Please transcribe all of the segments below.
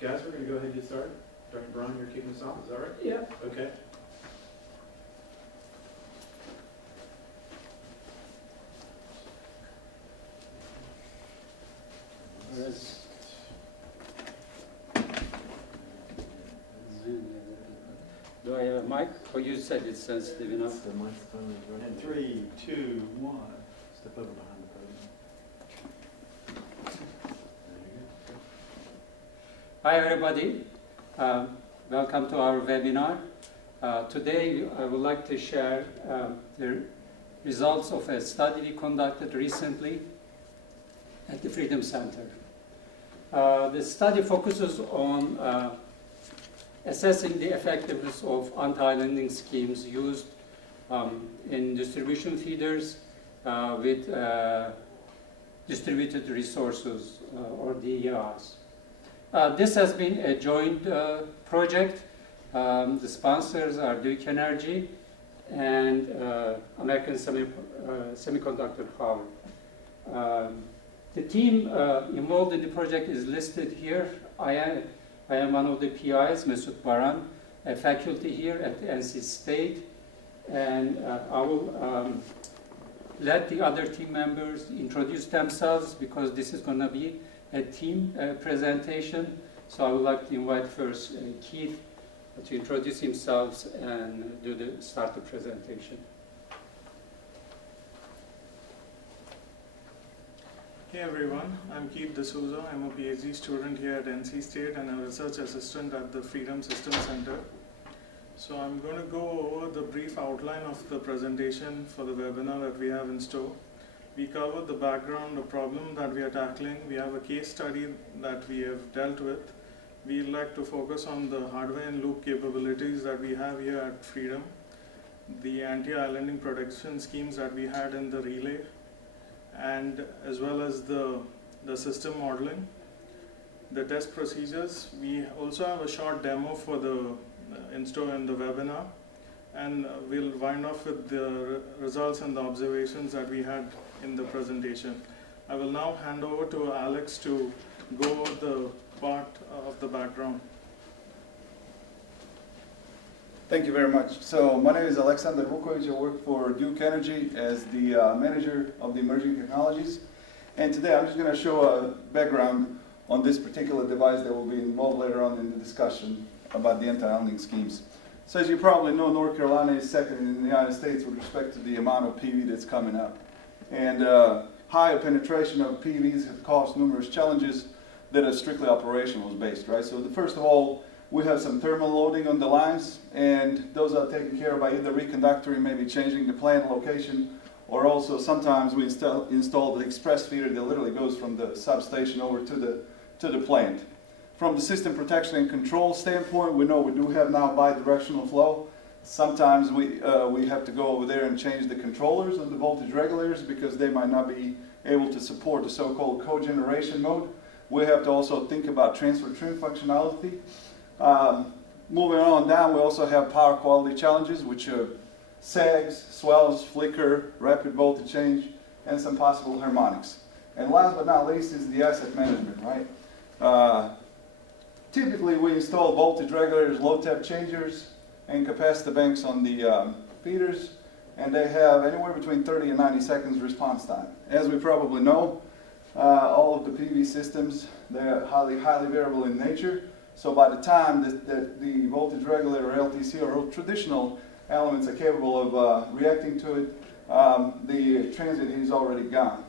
Guys, we're going to go ahead and get started. Dr. Braun, you're kicking us off, is that right? Yeah. Okay. Do I have a mic? Or you said it's sensitive enough? The microphone is right. And 3, 2, 1. Step over behind the podium. Hi everybody, welcome to our webinar. Today I would like to share the results of a study we conducted recently at the Freedom Center. The study focuses on assessing the effectiveness of anti-islanding schemes used in distribution feeders with distributed resources or DERs. This has been a joint project. The sponsors are Duke Energy and American Semiconductor Power. The team involved in the project is listed here. I am one of the PIs, Mesut Baran, a faculty here at NC State, and I will let the other team members introduce themselves because this is going to be a team presentation. So I would like to invite first Keith to introduce himself and start the presentation. Hey everyone, I'm Keith D'Souza. I'm a PhD student here at NC State and a research assistant at the Freedom System Center. So I'm going to go over the brief outline of the presentation for the webinar that we have in store. We covered the background, the problem that we are tackling. We have a case study that we have dealt with. We'd like to focus on the hardware and loop capabilities that we have here at Freedom, the anti-islanding protection schemes that we had in the relay, and as well as the system modeling, the test procedures. We also have a short demo for the in store in the webinar, and we'll wind off with the results and the observations that we had in the presentation. I will now hand over to Alex to go over the part of the background. Thank you very much. So my name is Alexander Vukovic. I work for Duke Energy as the manager of the emerging technologies. And today I'm just going to show a background on this particular device that will be involved later on in the discussion about the anti-islanding schemes. So as you probably know, North Carolina is second in the United States with respect to the amount of PV that's coming up. And higher penetration of PVs have caused numerous challenges that are strictly operational based, right? So first of all, we have some thermal loading on the lines, and those are taken care of by either reconductoring, maybe changing the plant location, or also sometimes we install the express feeder that literally goes from the substation over to the plant. From the system protection and control standpoint, we know we do have now bidirectional flow. Sometimes we have to go over there and change the controllers of the voltage regulators because they might not be able to support the so-called cogeneration mode. We have to also think about transfer trim functionality. Moving on down, we also have power quality challenges, which are sags, swells, flicker, rapid voltage change, and some possible harmonics. And last but not least is the asset management, right? Typically, we install voltage regulators, low tap changers, and capacitor banks on the feeders, and they have anywhere between 30 and 90 seconds response time. As we probably know, all of the PV systems, they're highly variable in nature. So by the time that the voltage regulator, LTC, or traditional elements are capable of reacting to it, the transient heat is already gone.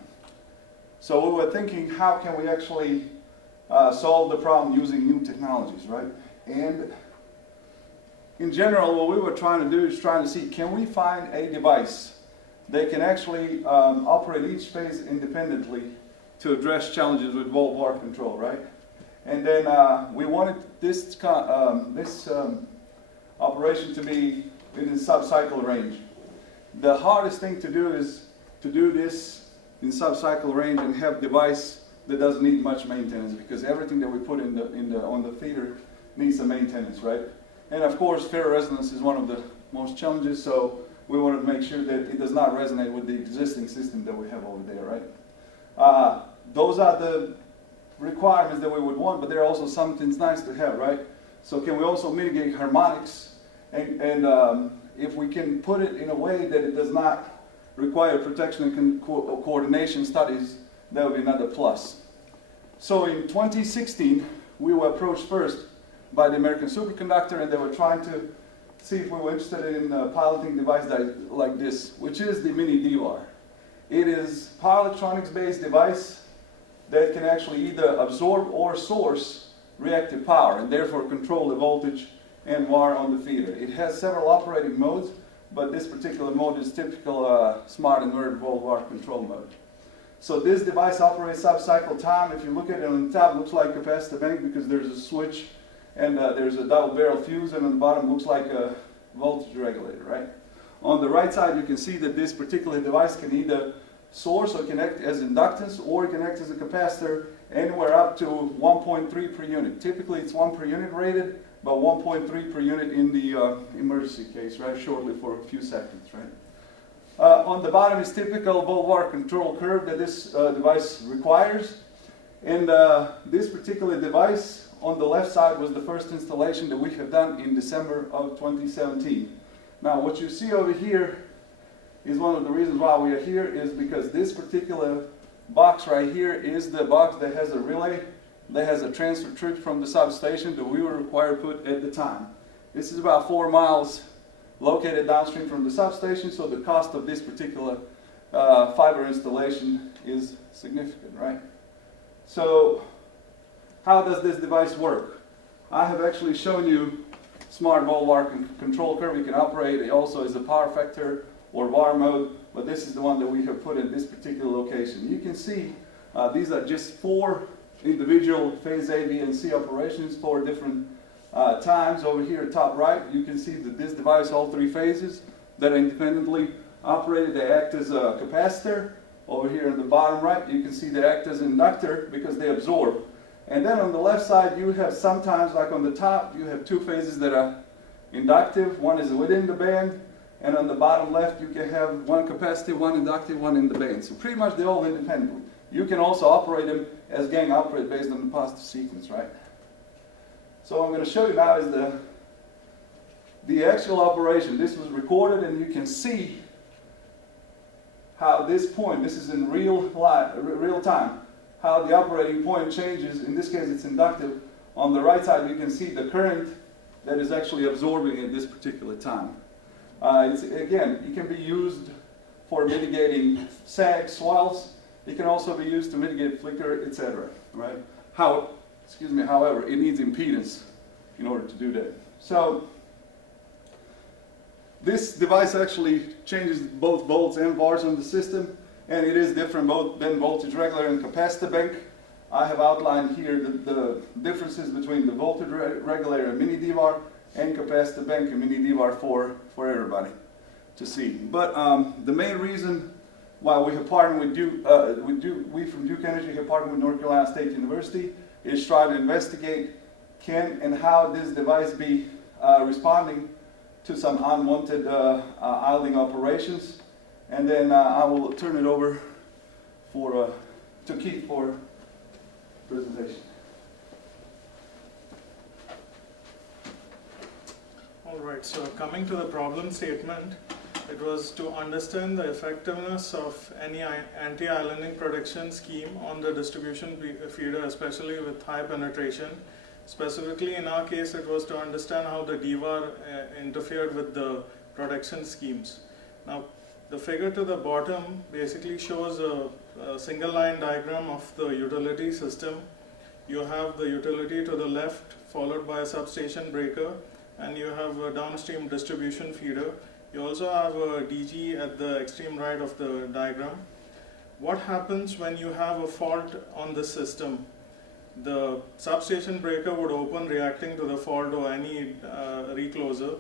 So we were thinking, how can we actually solve the problem using new technologies, right? And in general, what we were trying to do is trying to see, can we find a device that can actually operate each phase independently to address challenges with volt VAR control, right? And then we wanted this operation to be in the sub-cycle range. The hardest thing to do is to do this in sub-cycle range and have a device that doesn't need much maintenance, because everything that we put on the feeder needs some maintenance, right? And of course, ferroresonance is one of the most challenges, so we wanted to make sure that it does not resonate with the existing system that we have over there, right? Those are the requirements that we would want, but there are also some things nice to have, right? So can we also mitigate harmonics? And if we can put it in a way that it does not require protection and coordination studies, that would be another plus. So in 2016, we were approached first by the American Superconductor, and they were trying to see if we were interested in piloting a device like this, which is the mini DVAR. It is a power electronics-based device that can actually either absorb or source reactive power, and therefore control the voltage and VAR on the feeder. It has several operating modes, but this particular mode is typical smart inverted volt VAR control mode. So this device operates sub-cycle time. If you look at it on the top, it looks like a capacitor bank because there's a switch and there's a double barrel fuse, and on the bottom looks like a voltage regulator, right? On the right side, you can see that this particular device can either source or connect as inductance, or connect as a capacitor, anywhere up to 1.3 per unit. Typically it's 1 per unit rated, but 1.3 per unit in the emergency case, right? Shortly for a few seconds, right? On the bottom is typical volt-VAR control curve that this device requires. And this particular device on the left side was the first installation that we have done in December of 2017. Now what you see over here is one of the reasons why we are here, is because this particular box right here is the box that has a relay, that has a transfer trip from the substation that we were required to put at the time. This is about 4 miles located downstream from the substation, so the cost of this particular fiber installation is significant, right? So how does this device work? I have actually shown you smart volt-VAR control curve. You can operate it also as a power factor or VAR mode, but this is the one that we have put in this particular location. You can see these are just 4 individual phase A, B, and C operations, 4 different times. Over here top right, you can see that this device, all 3 phases that are independently operated, they act as a capacitor. Over here on the bottom right, you can see they act as an inductor because they absorb. And then on the left side, you have sometimes, like on the top, you have 2 phases that are inductive. One is within the band, and on the bottom left, you can have 1 capacitive, 1 inductive, 1 in the band. So pretty much they're all independent. You can also operate them as gang operate based on the positive sequence, right? So what I'm going to show you now is the actual operation. This was recorded, and you can see how this point, this is in real time, how the operating point changes. In this case, it's inductive. On the right side, you can see the current that is actually absorbing at this particular time. Again, it can be used for mitigating sag, swells. It can also be used to mitigate flicker, etc. Right? However, it needs impedance in order to do that. So this device actually changes both volts and VARs on the system, and it is different both than voltage regulator and capacitor bank. I have outlined here the differences between the voltage regulator and mini DVAR and capacitor bank and mini DVAR for everybody to see. But the main reason why we have partnered with we from Duke Energy have partnered with North Carolina State University is try to investigate can and how this device be responding to some unwanted idling operations. And then I will turn it over to Keith for presentation. All right, so coming to the problem statement, it was to understand the effectiveness of any anti-islanding protection scheme on the distribution feeder, especially with high penetration. Specifically in our case, it was to understand how the DVAR interfered with the protection schemes. Now, the figure to the bottom basically shows a single line diagram of the utility system. You have the utility to the left, followed by a substation breaker, and you have a downstream distribution feeder. You also have a DG at the extreme right of the diagram. What happens when you have a fault on the system? The substation breaker would open reacting to the fault or any recloser.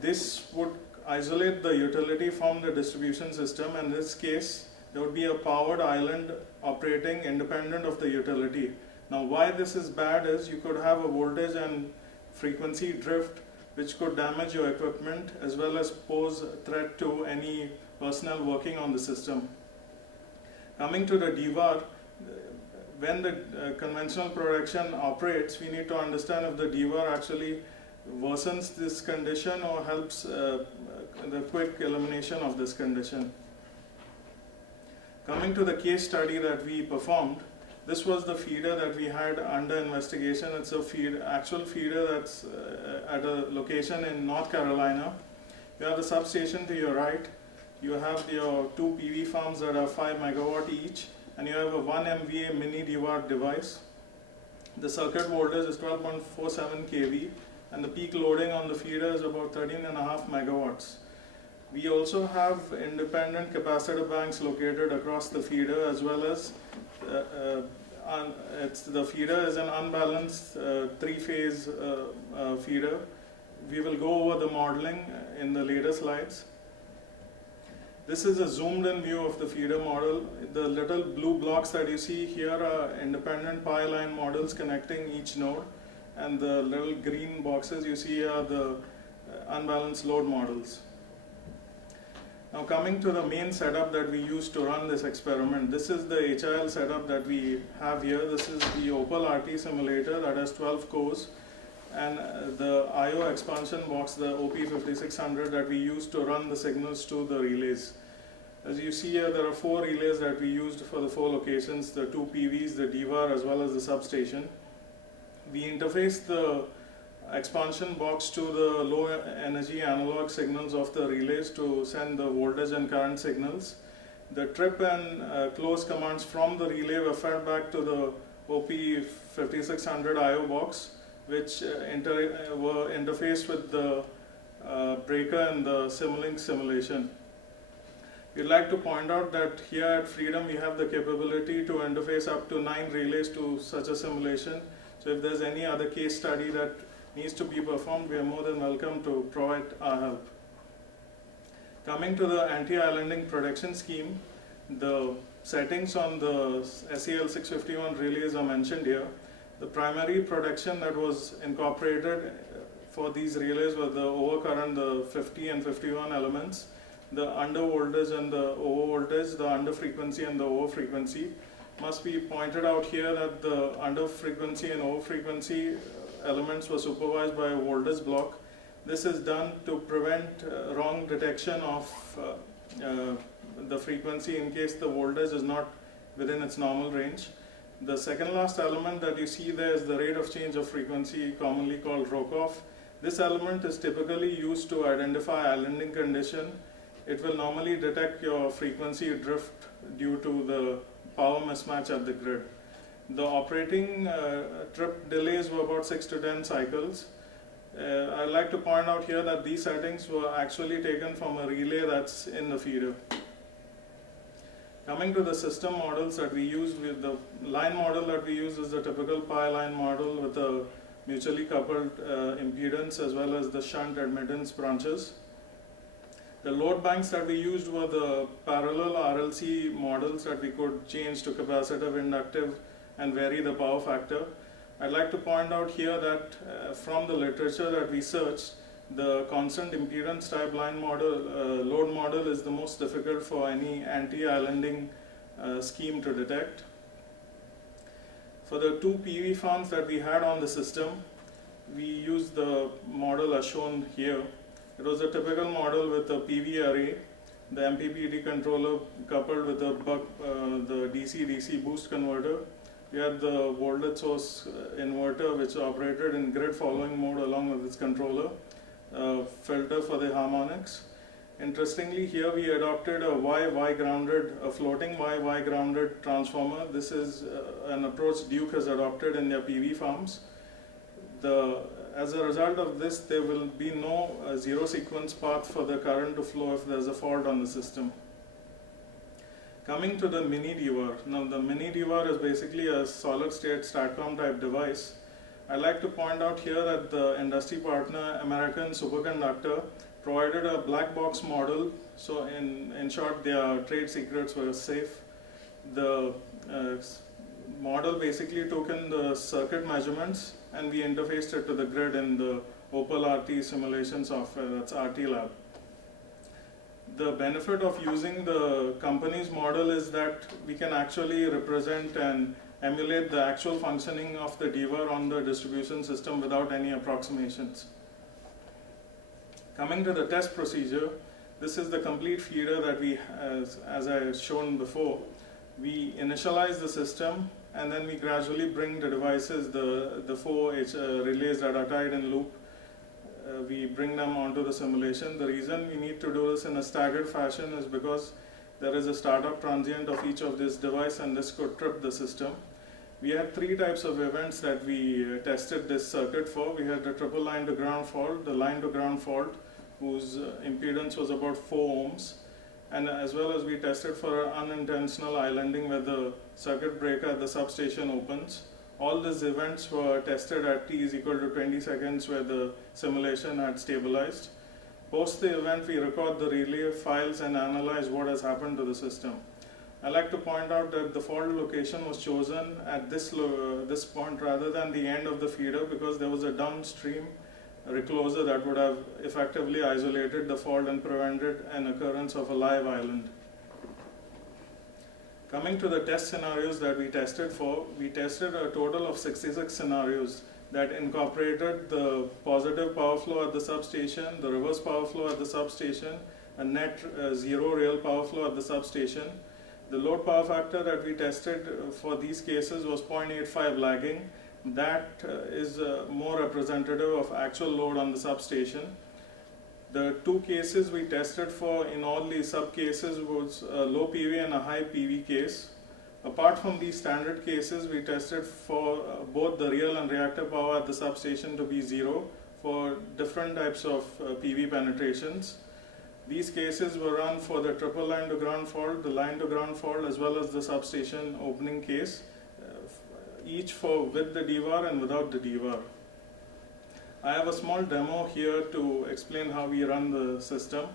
This would isolate the utility from the distribution system. In this case, there would be a powered island operating independent of the utility. Now, why this is bad is you could have a voltage and frequency drift which could damage your equipment as well as pose a threat to any personnel working on the system. Coming to the DVAR, when the conventional production operates, we need to understand if the devar actually worsens this condition or helps the quick elimination of this condition. Coming to the case study that we performed, this was the feeder that we had under investigation. It's a actual feeder that's at a location in North Carolina. You have the substation to your right. You have your 2 PV farms that are 5 megawatt each, and you have a 1 MVA mini devar device. The circuit voltage is 12.47 kV, and the peak loading on the feeder is about 13.5 megawatts. We also have independent capacitor banks located across the feeder, as well as the feeder is an unbalanced 3-phase feeder. We will go over the modeling in the later slides. This is a zoomed in view of the feeder model. The little blue blocks that you see here are independent pi line models connecting each node, and the little green boxes you see are the unbalanced load models. Now coming to the main setup that we used to run this experiment, this is the HIL setup that we have here. This is the Opal RT simulator that has 12 cores, and the IO expansion box, the OP5600, that we used to run the signals to the relays. As you see here, there are 4 relays that we used for the 4 locations, the 2 PVs, the devar, as well as the substation. We interfaced the expansion box to the low energy analog signals of the relays to send the voltage and current signals. The trip and close commands from the relay were fed back to the OP5600 IO box, which were interfaced with the breaker and the Simulink simulation. We'd like to point out that here at Freedom we have the capability to interface up to 9 relays to such a simulation. So if there's any other case study that needs to be performed, we are more than welcome to provide our help. Coming to the anti-islanding protection scheme, the settings on the SEL 651 relays are mentioned here. The primary protection that was incorporated for these relays were the overcurrent, the 50 and 51 elements, the under voltage and the over voltage, the under frequency and the over frequency. Must be pointed out here that the under frequency and over frequency elements were supervised by a voltage block. This is done to prevent wrong detection of the frequency in case the voltage is not within its normal range. The second last element that you see there is the rate of change of frequency, commonly called Rokoff. This element is typically used to identify islanding condition. It will normally detect your frequency drift due to the power mismatch at the grid. The operating trip delays were about 6 to 10 cycles. I'd like to point out here that these settings were actually taken from a relay that's in the feeder. Coming to the system models that we used, with the line model that we use is the typical pi line model with a mutually coupled impedance as well as the shunt admittance branches. The load banks that we used were the parallel RLC models that we could change to capacitive, inductive, and vary the power factor. I'd like to point out here that from the literature that we searched, the constant impedance type line model, load model is the most difficult for any anti-islanding scheme to detect. For the 2 PV farms that we had on the system, we used the model as shown here. It was a typical model with a PV array, the MPPT controller coupled with the the DC-DC boost converter. We had the voltage source inverter which operated in grid following mode along with its controller, filter for the harmonics. Interestingly, here we adopted a Y-Y grounded, a floating Y-Y grounded transformer. This is an approach Duke has adopted in their PV farms. As a result of this, there will be no zero sequence path for the current to flow if there's a fault on the system. Coming to the mini devar. Now the mini devar is basically a solid state STATCOM type device. I'd like to point out here that the industry partner American Superconductor provided a black box model, so in short their trade secrets were safe. The model basically took in the circuit measurements and we interfaced it to the grid in the Opal RT simulation software, that's RT Lab. The benefit of using the company's model is that we can actually represent and emulate the actual functioning of the DVAR on the distribution system without any approximations. Coming to the test procedure, this is the complete feeder that we, as I shown before, we initialize the system and then we gradually bring the devices, the four relays that are tied in loop, we bring them onto the simulation. The reason we need to do this in a staggered fashion is because there is a startup transient of each of this device and this could trip the system. We had three types of events that we tested this circuit for. We had the triple line to ground fault, the line to ground fault, whose impedance was about 4 ohms, and as well as we tested for unintentional islanding where the circuit breaker at the substation opens. All these events were tested at t is equal to 20 seconds where the simulation had stabilized. Post the event, we record the relay files and analyze what has happened to the system. I like to point out that the fault location was chosen at this point rather than the end of the feeder because there was a downstream recloser that would have effectively isolated the fault and prevented an occurrence of a live island. Coming to the test scenarios that we tested for, we tested a total of 66 scenarios that incorporated the positive power flow at the substation, the reverse power flow at the substation, a net zero real power flow at the substation. The load power factor that we tested for these cases was 0.85 lagging. That is more representative of actual load on the substation. The two cases we tested for in all these sub-cases was a low PV and a high PV case. Apart from these standard cases, we tested for both the real and reactive power at the substation to be zero for different types of PV penetrations. These cases were run for the triple line to ground fault, the line to ground fault, as well as the substation opening case, each for with the DVAR and without the DVAR. I have a small demo here to explain how we run the system.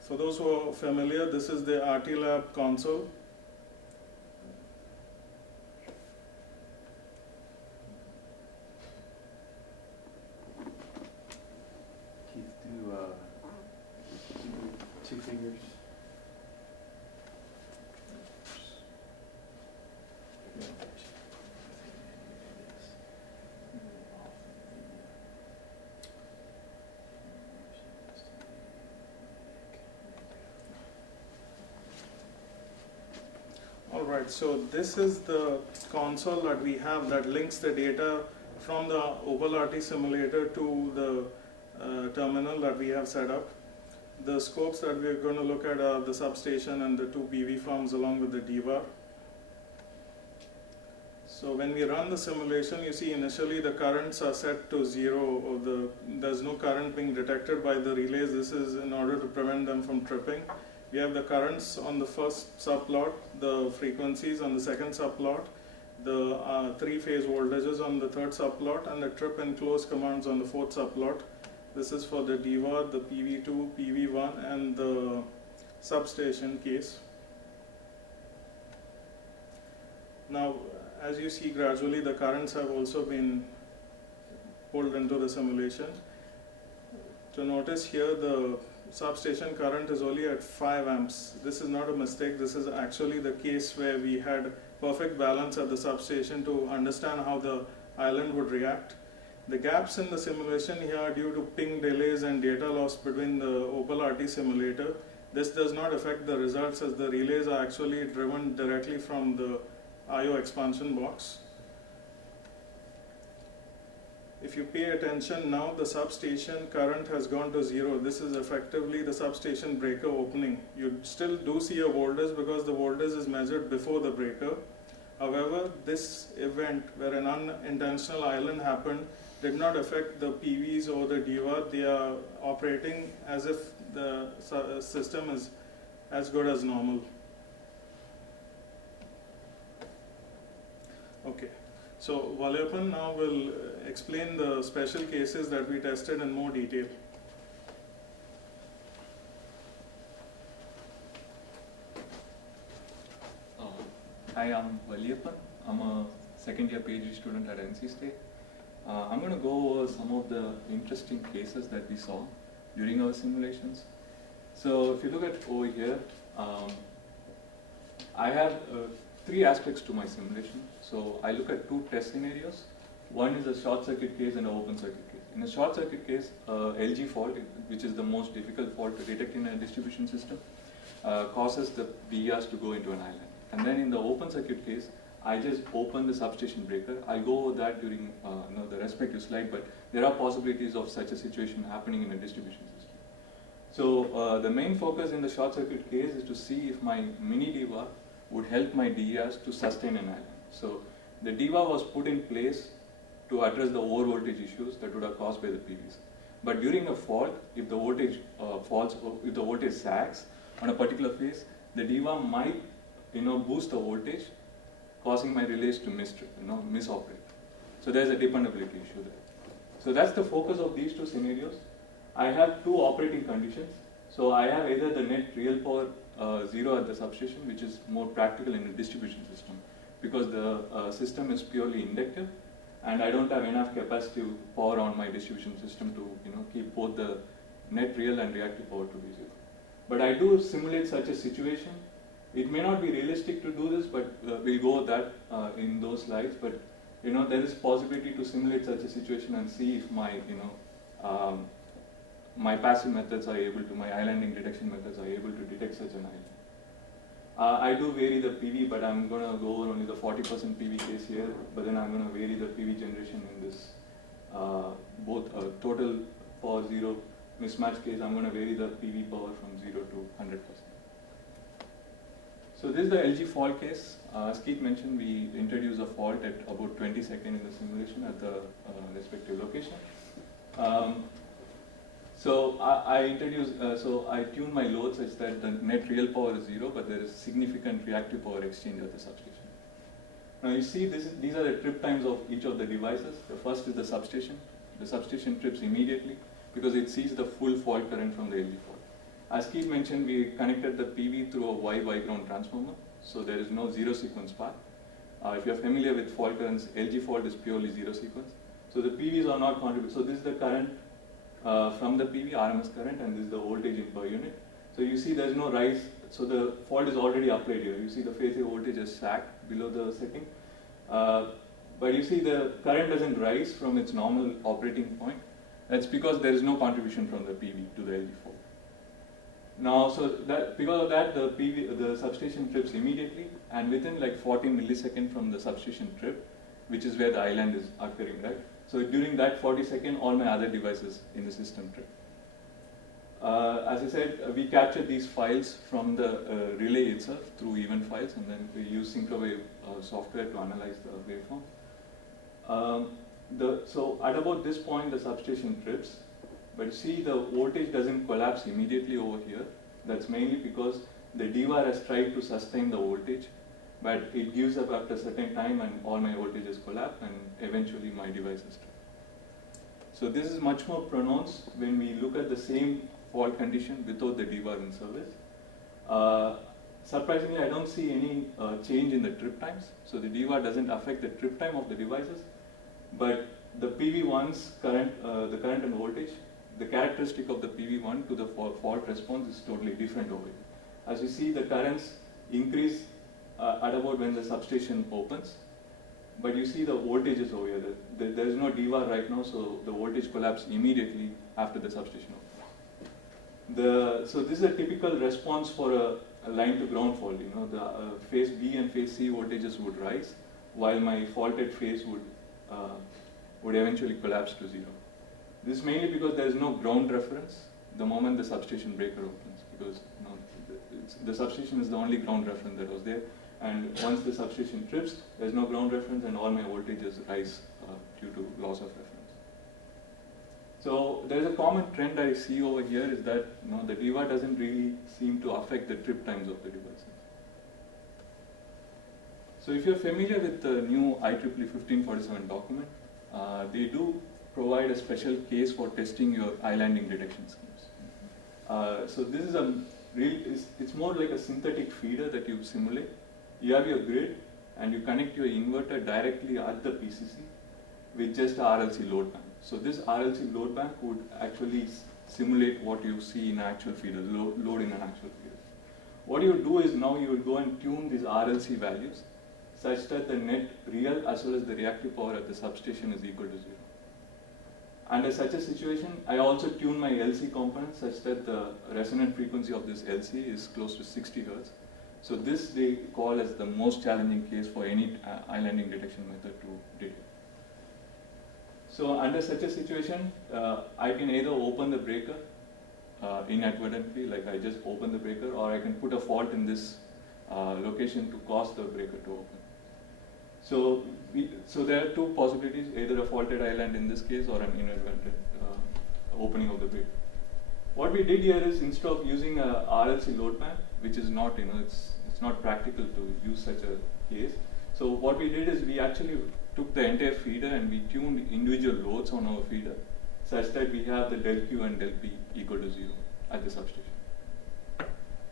For those who are familiar, this is the RT Lab console. Keith, do 2 fingers. Alright, so this is the console that we have that links the data from the Opal RT simulator to the terminal that we have set up. The scopes that we are going to look at are the substation and the 2 PV farms along with the DVAR. So when we run the simulation, you see initially the currents are set to 0, or there's no current being detected by the relays. This is in order to prevent them from tripping. We have the currents on the first subplot, the frequencies on the second subplot, the 3-phase voltages on the third subplot, and the trip and close commands on the fourth subplot. This is for the DVAR, the PV2, PV1, and the substation case. Now, as you see, gradually the currents have also been pulled into the simulation. To notice here, the substation current is only at 5 amps. This is not a mistake. This is actually the case where we had perfect balance at the substation to understand how the island would react. The gaps in the simulation here are due to ping delays and data loss between the Opal RT simulator. This does not affect the results as the relays are actually driven directly from the I/O expansion box. If you pay attention now, the substation current has gone to 0. This is effectively the substation breaker opening. You still do see a voltage because the voltage is measured before the breaker. However, this event where an unintentional island happened did not affect the PVs or the DVAR. They are operating as if the system is as good as normal. Okay. So Valyapan now will explain the special cases that we tested in more detail. Hi, I'm Valyapan. I'm a second year PhD student at NC State. I'm going to go over some of the interesting cases that we saw during our simulations. So if you look at over here, I have three aspects to my simulation. So I look at two test scenarios. One is a short circuit case and an open circuit case. In a short circuit case, LG fault, which is the most difficult fault to detect in a distribution system, causes the DERs to go into an island. And then in the open circuit case, I just open the substation breaker. I'll go over that during the respective slide, but there are possibilities of such a situation happening in a distribution system. So the main focus in the short circuit case is to see if my mini DEVA would help my DERs to sustain an island. So the DEVA was put in place to address the over voltage issues that would have caused by the PVs. But during a fault, if the voltage falls, if the voltage sags on a particular phase, the DEVA might boost the voltage, causing my relays to misoperate. So there's a dependability issue there. So that's the focus of these two scenarios. I have two operating conditions. So I have either the net real power 0 at the substation, which is more practical in a distribution system, because the system is purely inductive, and I don't have enough capacitive power on my distribution system to keep both the net real and reactive power to be 0. But I do simulate such a situation. It may not be realistic to do this, but we'll go with that in those slides. But there is possibility to simulate such a situation and see if my my passive methods are able to, my islanding detection methods are able to detect such an island. I do vary the PV, but I'm going to go over only the 40% PV case here, but then I'm going to vary the PV generation in this both total power 0 mismatch case. I'm going to vary the PV power from 0 to 100%. So this is the LG fault case. As Keith mentioned, we introduced a fault at about 20 seconds in the simulation at the respective location. So I tune my load such that the net real power is 0, but there is significant reactive power exchange at the substation. Now you see these are the trip times of each of the devices. The first is the substation. The substation trips immediately because it sees the full fault current from the LG fault. As Keith mentioned, we connected the PV through a Y ground transformer, so there is no zero sequence path. If you are familiar with fault currents, LG fault is purely zero sequence. So the PVs are not contributing. So this is the current from the PV, RMS current, and this is the voltage in per unit. So you see there is no rise. So the fault is already applied here. You see the phase A voltage is sagged below the setting. But you see the current doesn't rise from its normal operating point. That's because there is no contribution from the PV to the LG fault. Now, so that because of that, the substation trips immediately, and within like 40 milliseconds from the substation trip, which is where the island is occurring, right? So during that 40 seconds, all my other devices in the system trip. As I said, we captured these files from the relay itself through event files, and then we use SynchroWave software to analyze the waveform. So at about this point, the substation trips. But see, the voltage doesn't collapse immediately over here. That's mainly because the DEVA has tried to sustain the voltage, but it gives up after a certain time and all my voltages collapse and eventually my devices trip. So this is much more pronounced when we look at the same fault condition without the DEVA in service. Surprisingly, I don't see any change in the trip times. So the DEVA doesn't affect the trip time of the devices, but the PV1's current, the current and voltage, the characteristic of the PV1 to the fault response is totally different over here. As you see, the currents increase at about when the substation opens, but you see the voltages over here. There is no DEVA right now, so the voltage collapses immediately after the substation opens. So this is a typical response for a line to ground fault. The phase B and phase C voltages would rise, while my faulted phase would eventually collapse to 0. This is mainly because there is no ground reference the moment the substation breaker opens, because the substation is the only ground reference that was there, and once the substation trips, there is no ground reference and all my voltages rise due to loss of reference. So there is a common trend I see over here is that the DEVA doesn't really seem to affect the trip times of the devices. So if you're familiar with the new IEEE 1547 document, they do provide a special case for testing your islanding detection schemes. So this is it's more like a synthetic feeder that you simulate. You have your grid and you connect your inverter directly at the PCC with just a RLC load bank. So this RLC load bank would actually simulate what you see in an actual feeder, load in an actual feeder. What you would do is now you would go and tune these RLC values such that the net real as well as the reactive power at the substation is equal to 0. Under such a situation, I also tune my LC component such that the resonant frequency of this LC is close to 60 Hz. So this they call as the most challenging case for any islanding detection method to detect. So under such a situation, I can either open the breaker inadvertently, like I just open the breaker, or I can put a fault in this location to cause the breaker to open. So, there are two possibilities, either a faulted island in this case or an inadvertent opening of the breaker. What we did here is, instead of using a RLC load band, which is not, it's not practical to use such a case. So what we did is we actually took the entire feeder and we tuned individual loads on our feeder such that we have the del Q and del P equal to 0 at the substation.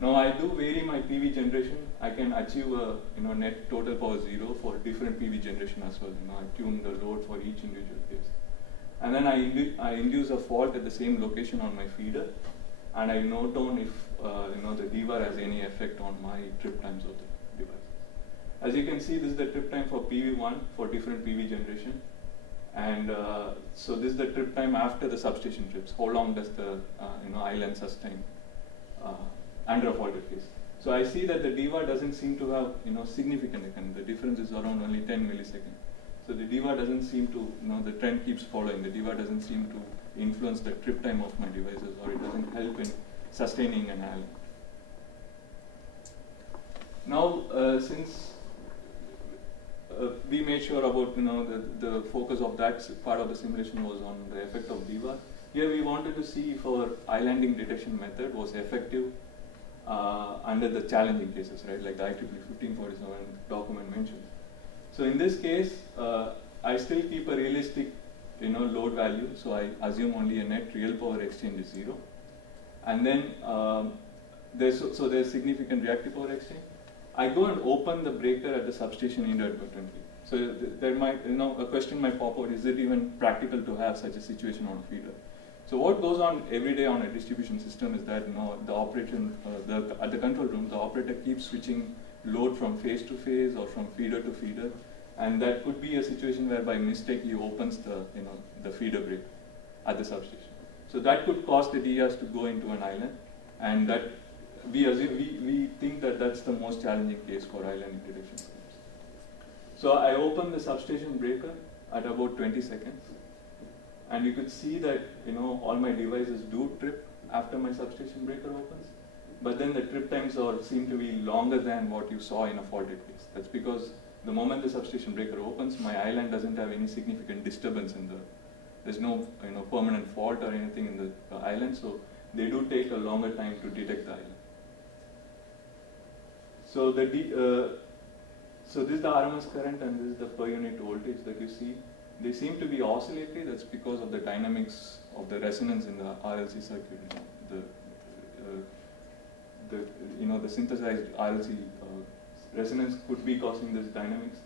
Now I do vary my PV generation. I can achieve a net total power 0 for different PV generation as well. I tune the load for each individual case. And then I induce a fault at the same location on my feeder, and I note down if the DVAR has any effect on my trip times of the devices. As you can see, this is the trip time for PV1 for different PV generation, and so this is the trip time after the substation trips. How long does the island sustain under a faulted case? So I see that the DVAR doesn't seem to have significant, and the difference is around only 10 milliseconds. So the DVAR doesn't seem to, the trend keeps following. The DVAR doesn't seem to influence the trip time of my devices, or it doesn't help in sustaining an island. Now, since we made sure about the focus of that part of the simulation was on the effect of DVAR, here we wanted to see if our islanding detection method was effective under the challenging cases, right? Like the IEEE 1547 document mentioned. So in this case, I still keep a realistic load value, so I assume only a net real power exchange is 0. And then there's significant reactive power exchange. I go and open the breaker at the substation inadvertently. So there might, a question might pop out, is it even practical to have such a situation on a feeder? So what goes on every day on a distribution system is that the operator, at the control room, the operator keeps switching load from phase to phase or from feeder to feeder, and that could be a situation where by mistake he opens the feeder break at the substation. So that could cause the DERs to go into an island, and that we think that that's the most challenging case for island detection. So I open the substation breaker at about 20 seconds, and you could see that all my devices do trip after my substation breaker opens. But then the trip times seem to be longer than what you saw in a faulted case. That's because the moment the substation breaker opens, my island doesn't have any significant disturbance there's no permanent fault or anything in the island, so they do take a longer time to detect the island. So this is the RMS current and this is the per unit voltage that you see. They seem to be oscillatory. That's because of the dynamics of the resonance in the RLC circuit. The synthesized RLC resonance could be causing this dynamics.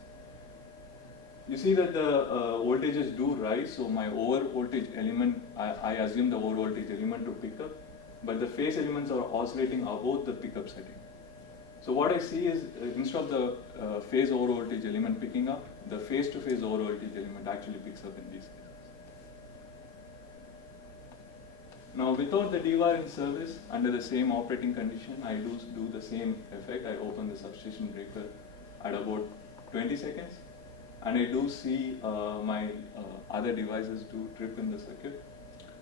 You see that the voltages do rise, so my over voltage element, I assume the over voltage element to pick up, but the phase elements are oscillating above the pickup setting. So what I see is, instead of the phase over voltage element picking up, the phase to phase over voltage element actually picks up in these cases. Now, without the DVAR in service, under the same operating condition, I do the same effect. I open the substation breaker at about 20 seconds, and I do see my other devices do trip in the circuit,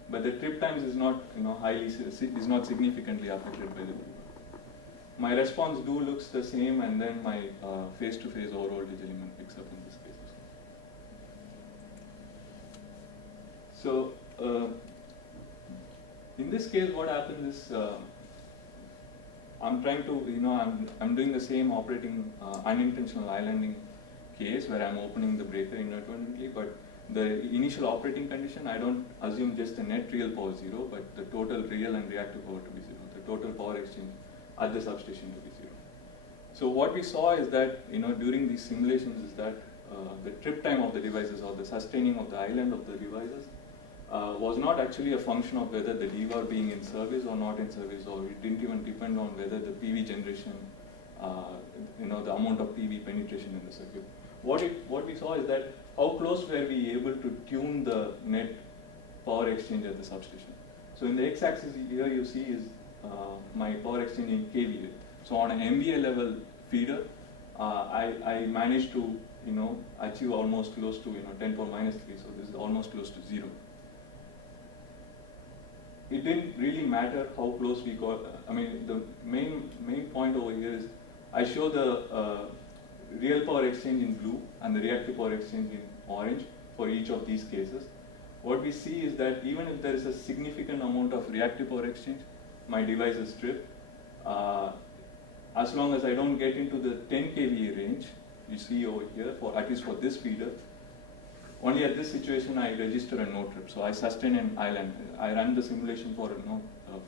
but the trip times is not is not significantly affected by the DVAR. My response looks the same, and then my phase-to-phase over voltage element picks up in this case. So. In this case, what happens is I'm trying to, I'm doing the same operating unintentional islanding case where I'm opening the breaker inadvertently, but the initial operating condition, I don't assume just the net real power 0, but the total real and reactive power to be 0, the total power exchange at the substation to be 0. So what we saw is that, during these simulations is that the trip time of the devices or the sustaining of the island of the devices was not actually a function of whether the DVAR being in service or not in service, or it didn't even depend on whether the PV generation the amount of PV penetration in the circuit. What we saw is that how close were we able to tune the net power exchange at the substation. So in the x-axis here you see is my power exchange in kVA. So on an MVA level feeder, I managed to achieve almost close to 10 power minus 3. So this is almost close to 0. It didn't really matter how close we got. I mean, the main point over here is I show the real power exchange in blue and the reactive power exchange in orange for each of these cases. What we see is that even if there is a significant amount of reactive power exchange, my device is tripped. As long as I don't get into the 10 kVA range, you see over here, at least for this feeder, only at this situation I register a no trip. So I sustain an island. I run the simulation for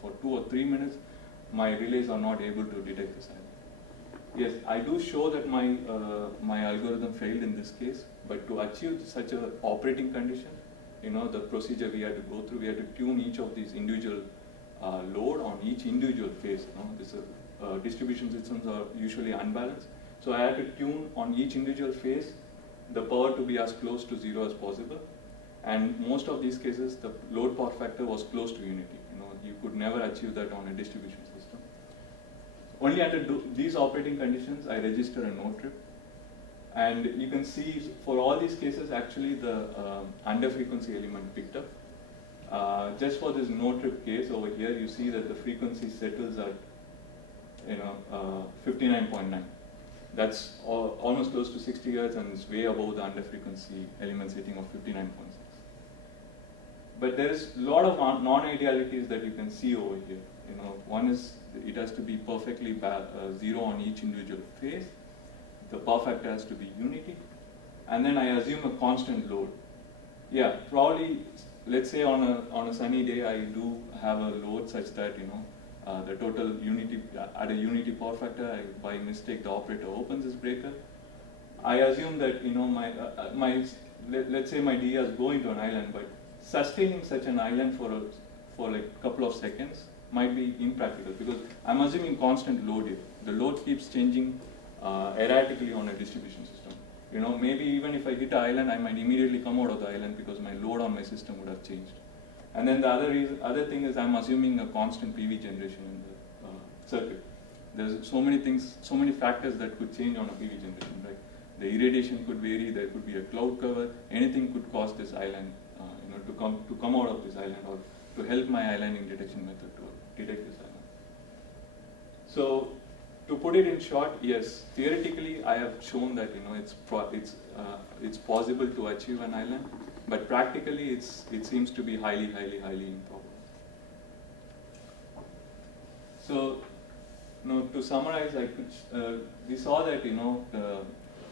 for 2 or 3 minutes. My relays are not able to detect this island. Yes, I do show that my algorithm failed in this case, but to achieve such an operating condition, the procedure we had to go through, we had to tune each of these individual load on each individual phase. Distribution systems are usually unbalanced. So I had to tune on each individual phase the power to be as close to 0 as possible. And most of these cases, the load power factor was close to unity. You could never achieve that on a distribution system. Only under these operating conditions, I register a no trip. And you can see for all these cases, actually the under frequency element picked up. Just for this no trip case over here, you see that the frequency settles at 59.9. That's almost close to 60 Hz and it's way above the under frequency element setting of 59.6. But there is a lot of non-idealities that you can see over here. One is it has to be perfectly 0 on each individual phase. The power factor has to be unity. And then I assume a constant load. Yeah, probably, let's say on a sunny day, I do have a load such that, the total unity, at a unity power factor, by mistake the operator opens this breaker. I assume that, let's say my DERs go into an island, but sustaining such an island for like a couple of seconds might be impractical because I'm assuming constant load here. The load keeps changing erratically on a distribution system. Maybe even if I hit an island, I might immediately come out of the island because my load on my system would have changed. And then the other thing is I'm assuming a constant PV generation in the circuit. There's so many things, so many factors that could change on a PV generation, right? The irradiation could vary, there could be a cloud cover, anything could cause this island to come out of this island or to help my islanding detection method to detect this island. So to put it in short, yes, theoretically I have shown that it's possible to achieve an island, but practically it seems to be highly improbable. So to summarize, we saw that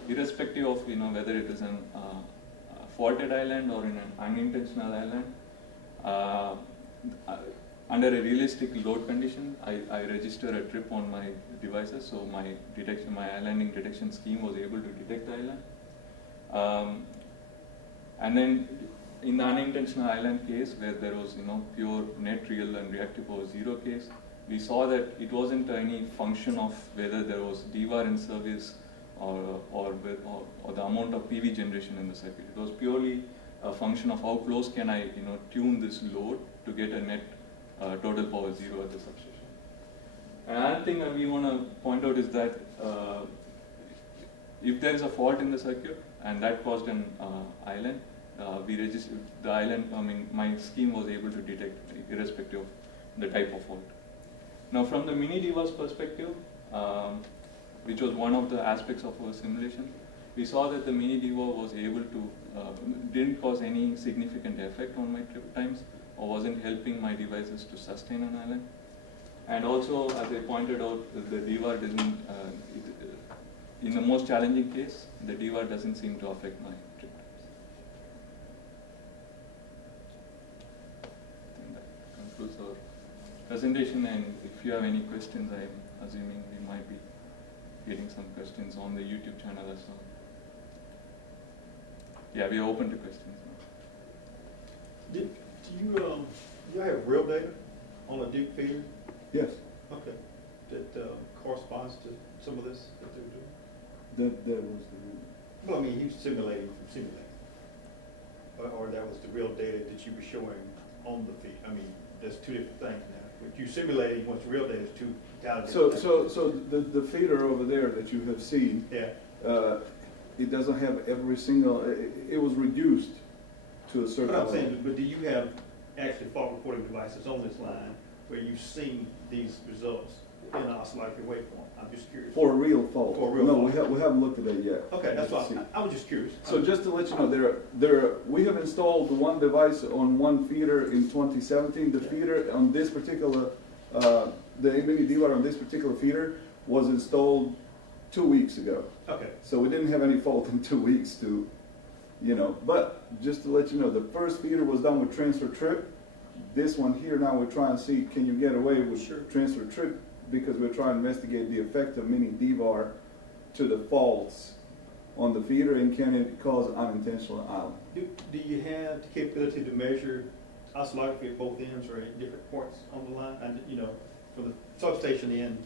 irrespective of whether it is an faulted island or in an unintentional island, under a realistic load condition, I register a trip on my devices, so my islanding detection scheme was able to detect the island. And then in the unintentional island case, where there was pure net real and reactive power 0 case, we saw that it wasn't any function of whether there was DVAR in service or the amount of PV generation in the circuit. It was purely a function of how close can I tune this load to get a net total power 0 at the substation. Another thing that we want to point out is that if there is a fault in the circuit and that caused an island, we registered the island. My scheme was able to detect irrespective of the type of fault. Now, from the mini DVAR's perspective, which was one of the aspects of our simulation, we saw that the mini DVAR was able to didn't cause any significant effect on my trip times or wasn't helping my devices to sustain an island. And also, as I pointed out, the DVAR doesn't, in the most challenging case, the DVAR doesn't seem to affect my trip times. And that concludes our presentation, and if you have any questions, I'm assuming we might be getting some questions on the YouTube channel as well. Yeah, we are open to questions now. Do you have real data on a deep feeder? Yes. Okay. That corresponds to some of this that they're doing? That was the, Well, I mean, he was simulating from simulating. Or that was the real data that you were showing on the feed. I mean, there's two different things now. What you simulating, what's real data is two entirely so, different so the feeder over there that you have seen, things. Yeah. it doesn't have every single, it was reduced to a certain But I'm level. saying, but do you have actually fault reporting devices on this line where you've seen these results in an oscillating waveform? I'm just curious. For a real fault. For a real no, fault. we haven't looked at that yet. Okay, that's Let's why see. I was just curious. So just to let you know, we have installed one device on one feeder in 2017. The feeder on this particular, the mini D-bar on this particular feeder was installed 2 weeks ago. Okay. So we didn't have any fault in 2 weeks to, but just to let you know, the first feeder was done with transfer trip. This one here now we're trying to see, can you get away with Sure. transfer trip? Because we're trying to investigate the effect of mini D-bar to the faults on the feeder and can it cause unintentional island. Do you have the capability to measure oscillography at both ends or at different points on the line? And, from the substation end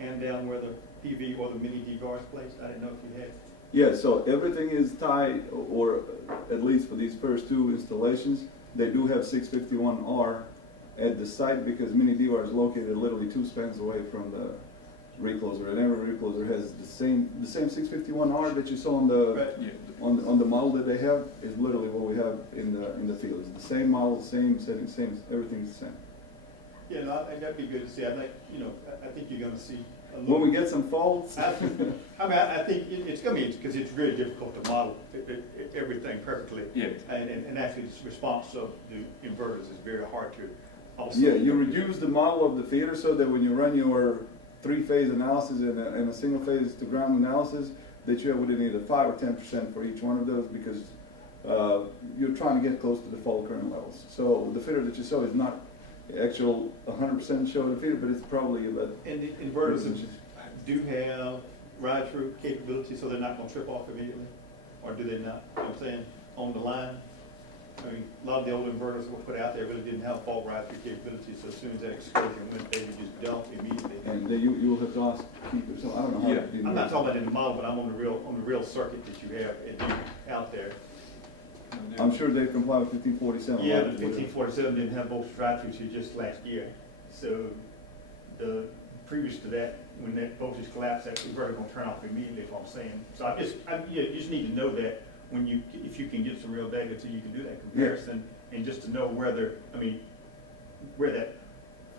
and down where the PV or the mini D-bar is placed? I didn't know if you had. Yeah, so everything is tied, or at least for these first two installations, they do have 651R at the site because mini D-bar is located literally 2 spans away from the recloser, and every recloser has the same 651R that you saw on the Right. Yeah. on the model that they have is literally what we have in the field. It's the same model, same setting, same everything's the same. Yeah, no, I think that'd be good to see. I think you're gonna see a When little. we get some faults, I think it's gonna be, because it's really difficult to model everything perfectly. Yeah. And actually, the response of the inverters is very hard to also. yeah, you reduce the model of the feeder so that when you run your 3-phase analysis and a single phase to ground analysis, that you have within either 5 or 10% for each one of those because you're trying to get close to the fault current levels. So the feeder that you saw is not actual 100% show the feeder, but it's probably about. And the inverters do have ride-through capability, so they're not gonna trip off immediately? Or do they not? You know what I'm saying? On the line? I mean, a lot of the old inverters that were put out there really didn't have fault ride-through capability, so as soon as that explosion went, they would just dump immediately. And then you will have to ask Keith or something. I don't know how. Yeah. I'm not talking about in the model, but I'm on the real circuit that you have out there. I'm sure they comply with 1547. Yeah, but 1547 didn't have voltage drive-through till just last year. So previous to that, when that voltage collapsed, that converter gonna turn off immediately, is what I'm saying. So you just need to know that if you can get some real data, so you can do that comparison, and just to know where that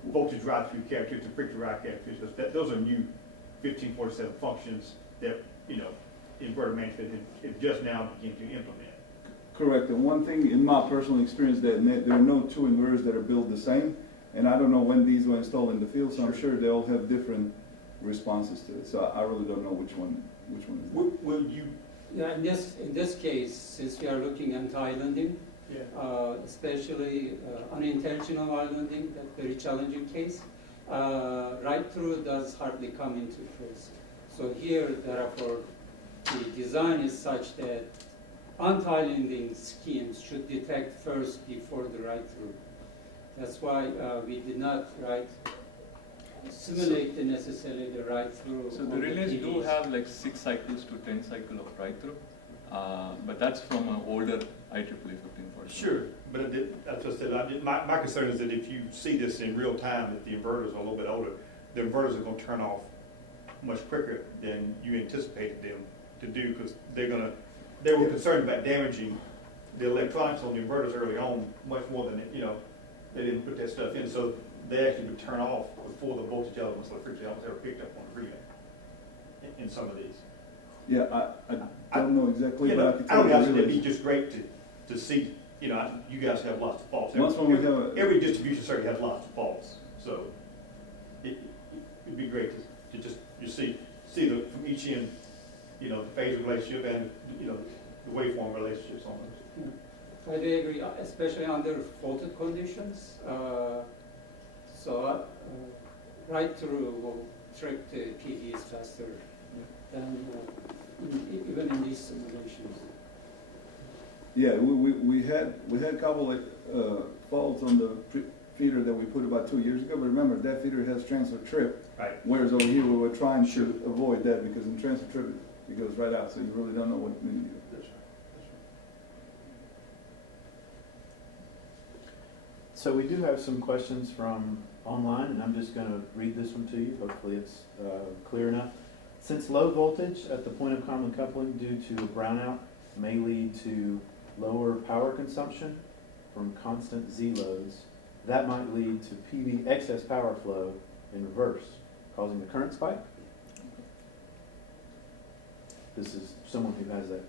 voltage drive-through characteristics and frequency ride characteristics, those are new 1547 functions that, inverter management is just now beginning to implement. Correct. And one thing in my personal experience that there are no two inverters that are built the same, and I don't know when these were installed in the field, so I'm sure they all have different responses to it. So I really don't know which one is. Will you? Yeah, in this case, since we are looking at islanding, Yeah. especially unintentional islanding, that very challenging case, right through does hardly come into place. So here, therefore, the design is such that anti-islanding schemes should detect first before the right through. That's why we did not simulate necessarily the right through. So the relays do have like 6 cycles to 10 cycle of ride-through, but that's from an older IEEE 1540. Sure, but that's just it. My concern is that if you see this in real time, that the inverters are a little bit older, the inverters are going to turn off much quicker than you anticipated them to do, because they were concerned about damaging the electronics on the inverters early on much more than they didn't put that stuff in, so they actually would turn off before the voltage elements or the frequency elements ever picked up on the relay in some of these. Yeah, I don't know exactly, but I can I tell don't you. know, it'd be just great to see, you guys have lots of faults. Once when we have Every distribution circuit has lots of faults, so it'd be great to just see from each end, the phase relationship and, the waveform relationships on those. I do agree, especially under faulted conditions. Right through will trick the PDs faster than even in these simulations. Yeah, we had a couple of faults on the feeder that we put about 2 years ago, but remember, that feeder has transfer trip, Right. whereas over here, we were trying to avoid that, because in transfer trip, it goes right out, so you really don't know what you do. That's right. So we do have some questions from online, and I'm just going to read this one to you. Hopefully it's clear enough. Since low voltage at the point of common coupling due to a brownout may lead to lower power consumption from constant Z loads, that might lead to PV excess power flow in reverse, causing the current spike. This is someone who has that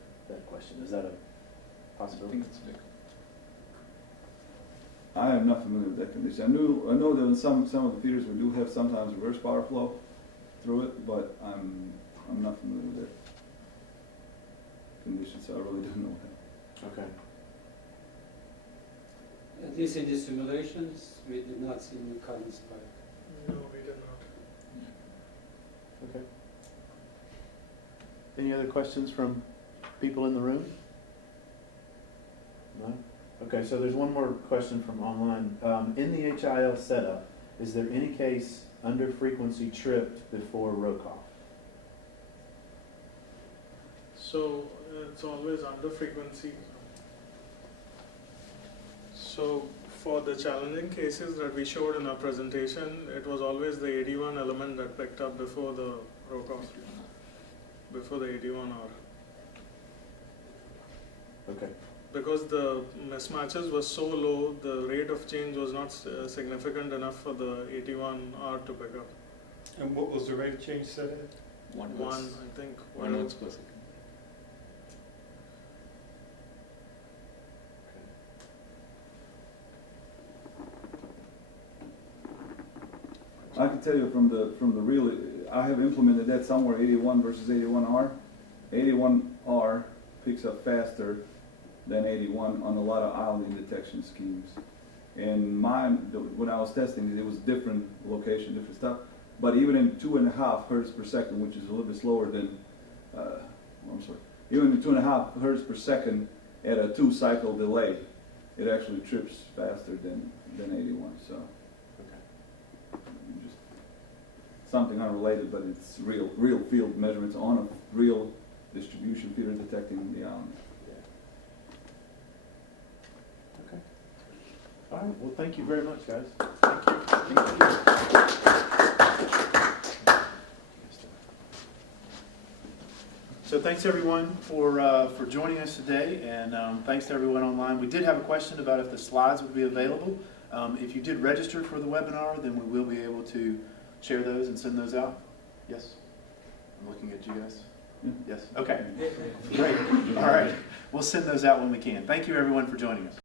question. Is that a I possibility? think it's like I am not familiar with that condition. I know that in some of the feeders we do have sometimes reverse power flow through it, but I'm not familiar with that condition, so I really don't know that. Okay. At least in the simulations, we did not see any current spike. No, we did not. Okay. Any other questions from people in the room? No? Okay, so there's one more question from online. In the HIL setup, is there any case under frequency tripped before roke-off? So it's always under frequency. So for the challenging cases that we showed in our presentation, it was always the 81 element that picked up before the roke-off, before the 81R. Okay. Because the mismatches were so low, the rate of change was not significant enough for the 81R to pick up. And what was the rate of change set at? one One, hertz, I think. 1 hertz per second. I can tell you from the real, I have implemented that somewhere 81 versus 81R. 81R picks up faster than 81 on a lot of islanding detection schemes. And mine, when I was testing it was different location, different stuff. But even in 2.5 hertz per second, which is a little bit slower than, even in 2.5 hertz per second at a 2-cycle delay, it actually trips faster than 81. So. Just something unrelated, but it's real field measurements on a real distribution feeder detecting the island. Okay. All right. Well, thank you very much, guys. So thanks everyone for joining us today, and thanks to everyone online. We did have a question about if the slides would be available. If you did register for the webinar, then we will be able to share those and send those out. Yes? I'm looking at you guys. Yeah. Yes? Okay. Great. All right. We'll send those out when we can. Thank you everyone for joining us.